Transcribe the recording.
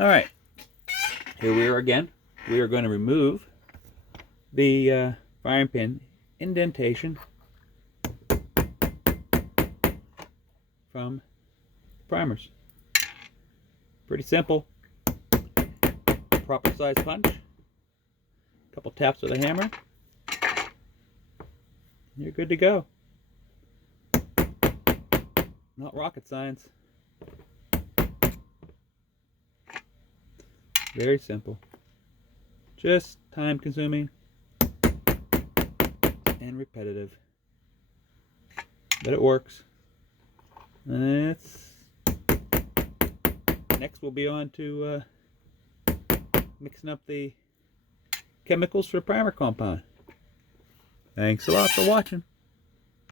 All right, here we are again. We are going to remove the firing pin indentation from primers. Pretty simple. Proper size punch, a couple taps with a hammer, you're good to go. Not rocket science. Very simple. Just time consuming and repetitive. But it works. Next we'll be on to mixing up the chemicals for primer compound. Thanks a lot for watching.